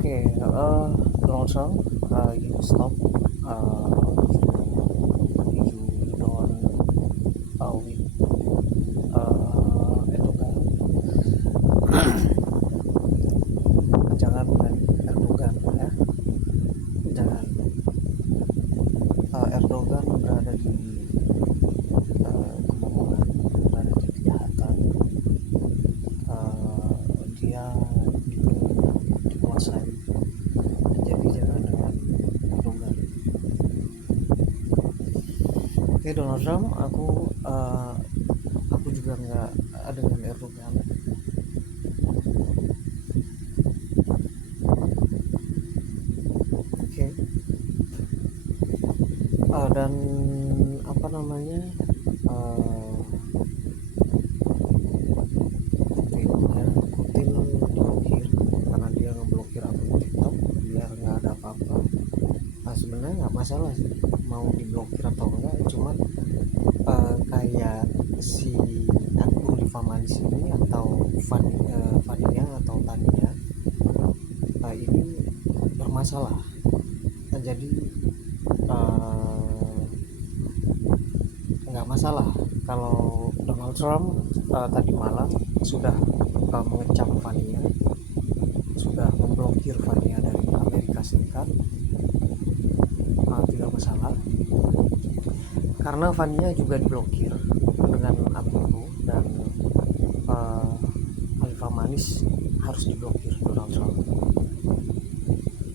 Okay, Donald Trump, you stop. You don't with Erdogan. Jangan dengan Erdogan ya. Jangan. Erdogan berada di kebohongan, berada di kejahatan. Dia dikuasai. Jadi jangan dengan Erdogan. Oke, Donald Trump, aku juga nggak dengan Erdogan. Oke. Dan apa namanya, Kutil diblokir karena dia ngeblokir akun TikTok biar nggak ada apa-apa. Sebenarnya nggak masalah sih mau diblokir atau enggak, cuman kayak si aku Riva Manis ini atau Fania atau Tania ini bermasalah. Jadi nggak masalah kalau Donald Trump tadi malam sudah mengecam Fania, sudah memblokir Fania dari Amerika Serikat. Tidak masalah karena Fania juga diblokir dengan akunku, dan Alfa Manis harus diblokir Donald Trump.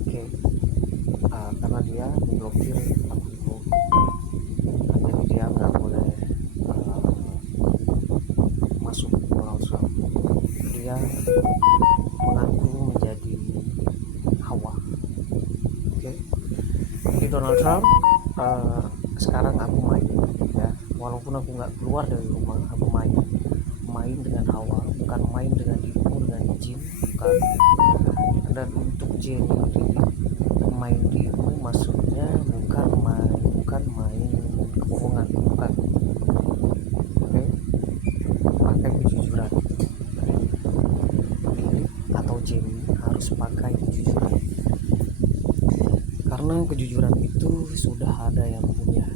Oke. Karena dia memblokir akunku, jadi dia nggak boleh masuk Donald Trump. Dia mengaku menjadi Hawa. Oke. Jadi Donald Trump, sekarang aku main ya, walaupun aku nggak keluar dari rumah, aku main dengan Hawa, bukan main dengan dirimu, dengan jin, bukan. Dan untuk jin ini main dirimu maksudnya bukan main kebohongan, bukan. Oke. Pakai kejujuran. Diri atau jin harus pakai kejujuran, karena kejujuran itu sudah ada yang punya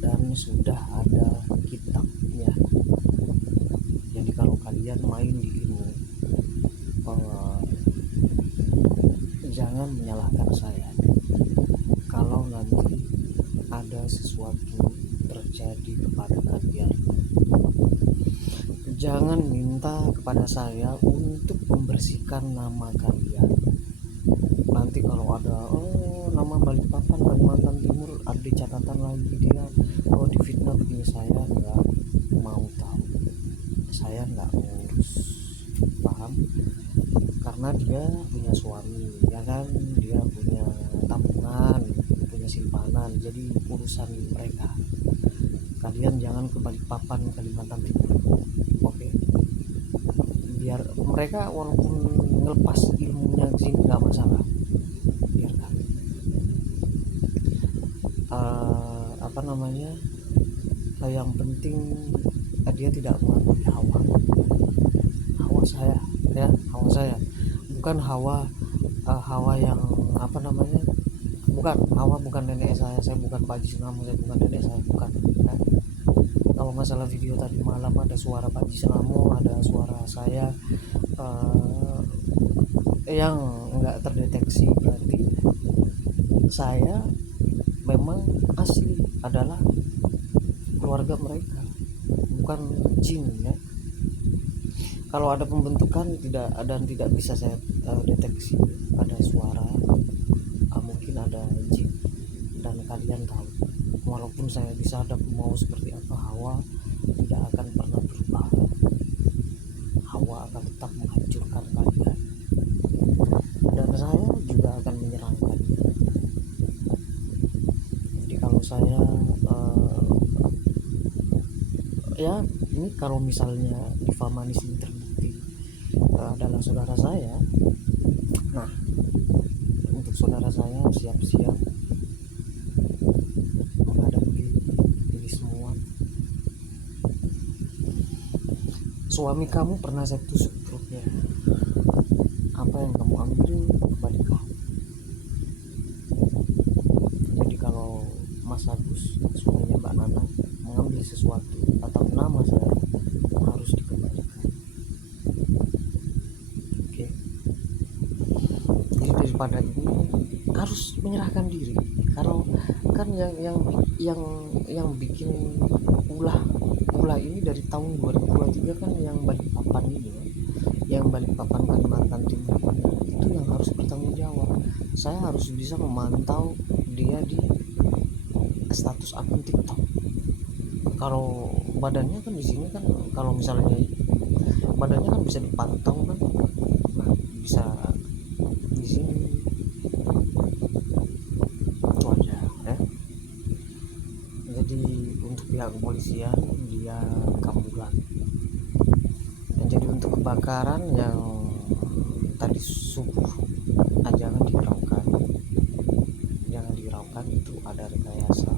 dan sudah ada kitabnya. Jadi kalau kalian main di ilmu, jangan menyalahkan saya kalau nanti ada sesuatu terjadi kepada kalian. Jangan minta kepada saya untuk membersihkan nama kalian. Nanti kalau ada nama Balikpapan, Kalimantan Timur, ada catatan lagi dia difitnah begini, saya nggak mau tahu, saya nggak ngurus, paham? Karena dia punya suami ya kan, dia punya tabungan, punya simpanan, jadi urusan mereka. Kalian jangan ke Balikpapan, Kalimantan Timur. Oke. Biar mereka walaupun ngelepas ilmunya sih nggak masalah, biarkan. Apa namanya, yang penting dia tidak mengakui hawa saya ya, hawa saya bukan hawa yang apa namanya, bukan nenek saya bukan Pak Haji Sunamo, saya bukan nenek saya, bukan ya. Kalau masalah video tadi malam ada suara Pak Haji Sunamo, ada suara saya yang nggak terdeteksi, berarti saya memang asli adalah keluarga mereka, bukan jin ya. Kalau ada pembentukan tidak bisa saya deteksi ada suara, mungkin ada jin, dan kalian tahu walaupun saya disadap mau seperti apa, Hawa tidak akan pernah berubah. Hawa akan tetap menghancurkan kalian, dan saya juga akan menyerang kalian. Jadi kalau saya ya ini kalau misalnya Diva Manis ini terbukti adalah saudara saya, nah untuk saudara saya siap-siap menghadapi ini semua. Suami kamu pernah saya tusuk perutnya, apa yang kamu ambil kembali Mas Agus, suaminya Mbak Nana, mengambil sesuatu atau nama saya harus dikembalikan. Oke, jadi daripada ini harus menyerahkan diri. Kalau kan yang bikin ulah ini dari tahun 2023 kan yang Balikpapan ini ya, yang Balikpapan Kalimantan Timur itu yang harus bertanggung jawab. Saya harus bisa memantau dia di status akun TikTok. Kalau badannya kan di sini kan, kalau misalnya badannya kan bisa dipantau kan, nah, bisa di sini. Itu aja ya. Jadi untuk pihak kepolisian dia kambulan. Dan jadi untuk kebakaran yang tadi subuh jangan dihiraukan, itu ada rekayasa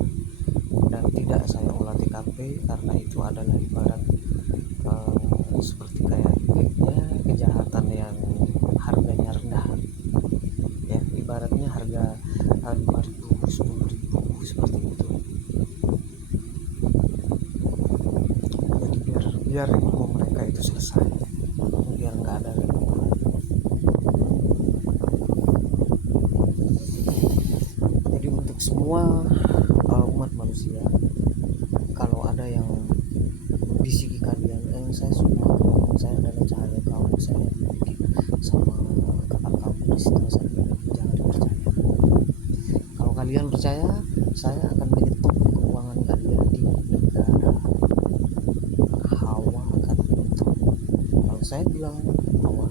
dan tidak saya olah TKP karena itu adalah ibarat seperti kayak ya, kejahatan yang harganya rendah ya, ibaratnya harga 5.000 10.000 seperti itu. Jadi biar ilmu mereka itu selesai, biar nggak ada ribut. Jadi untuk semua umat manusia, kalau ada yang membisiki kalian, saya semua, saya adalah cahaya kamu, saya dimiliki sama kakak kamu di situ, saya jangan dipercaya. Kalau kalian percaya, saya akan menyetop keuangan kalian di negara. Hawa akan menyetop. Kalau saya bilang Hawa,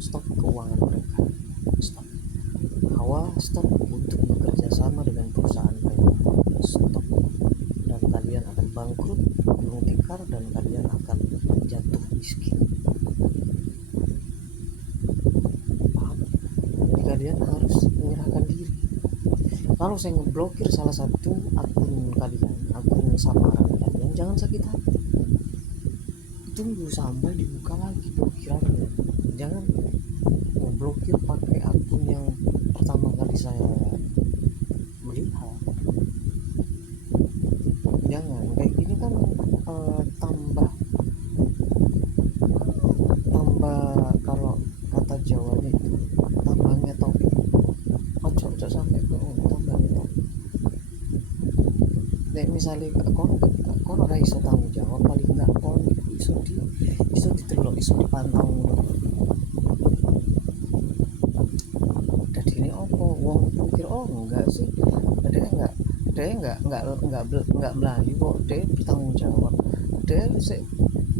stop keuangan mereka, stop. Hawa stop untuk bekerja sama dengan perusahaan mereka, stop. Dan kalian akan bangkrut, gulung tikar, dan kalian akan jatuh miskin. Paham? Jadi kalian harus menyerahkan diri. Kalau saya ngeblokir salah satu akun kalian, akun samaran kalian, jangan sakit hati. Tunggu sampai dibuka lagi blokirannya. Jangan ngeblokir pakai akun yang pertama kali saya melihat. Jangan kayak gini kan, tambah kalau kata Jawanya itu tambahnya topik. Ojo sampai ke tambahnya topik. Nek misalnya kon ora iso tanggung jawab, paling enggak kon iso ditelok, iso dipantau. Jadi ini opo wong pikir enggak sih, enggak melayu kok, dia bertanggung jawab, dia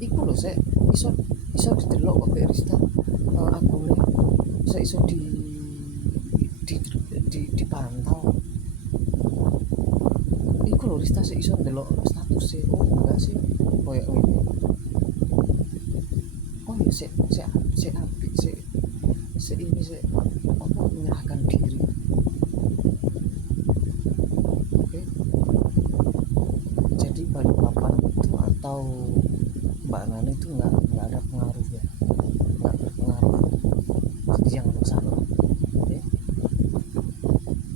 iku lho iso didelok kok Rista, akune saya iso dipantau. Iku lho Rista sik iso ndelok statusnya. Oh enggak sih koyo ngene. Oh ya sik apik sik ini sik apa menyerahkan diri. Oke. Jadi Balikpapan itu atau Mbak Nana itu nggak ada pengaruhnya, nggak berpengaruh. Jadi jangan kesana. Oke.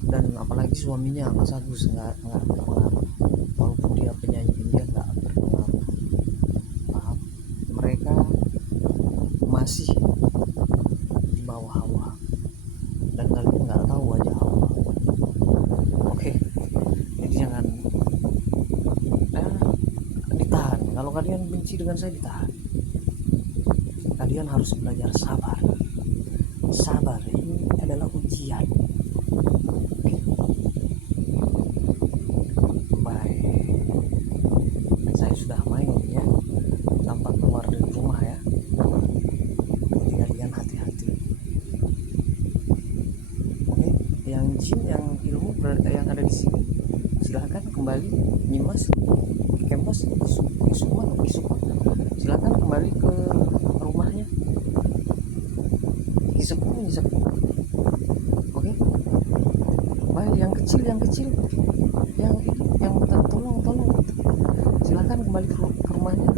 Dan apalagi suaminya Mas Agus nggak berpengaruh, walaupun dia penyanyi India nggak berpengaruh. Paham? Mereka masih di bawah Hawa dan kalian nggak tahu wajah Hawa. Oke, jadi jangan ditahan. Kalau kalian benci dengan saya, ditahan. Kalian harus belajar sabar. Sabar ini adalah ujian. Oke. Baik, saya sudah main ya tanpa keluar dari rumah ya. Jadi kalian hati-hati. Oke, yang jin, yang ilmu yang ada di sini, silahkan kembali nyimas kemas semua silahkan kembali ke rumahnya, ngisep. Oke, baik. Yang kecil yang minta tolong silahkan kembali ke rumahnya.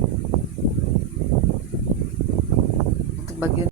Untuk bagian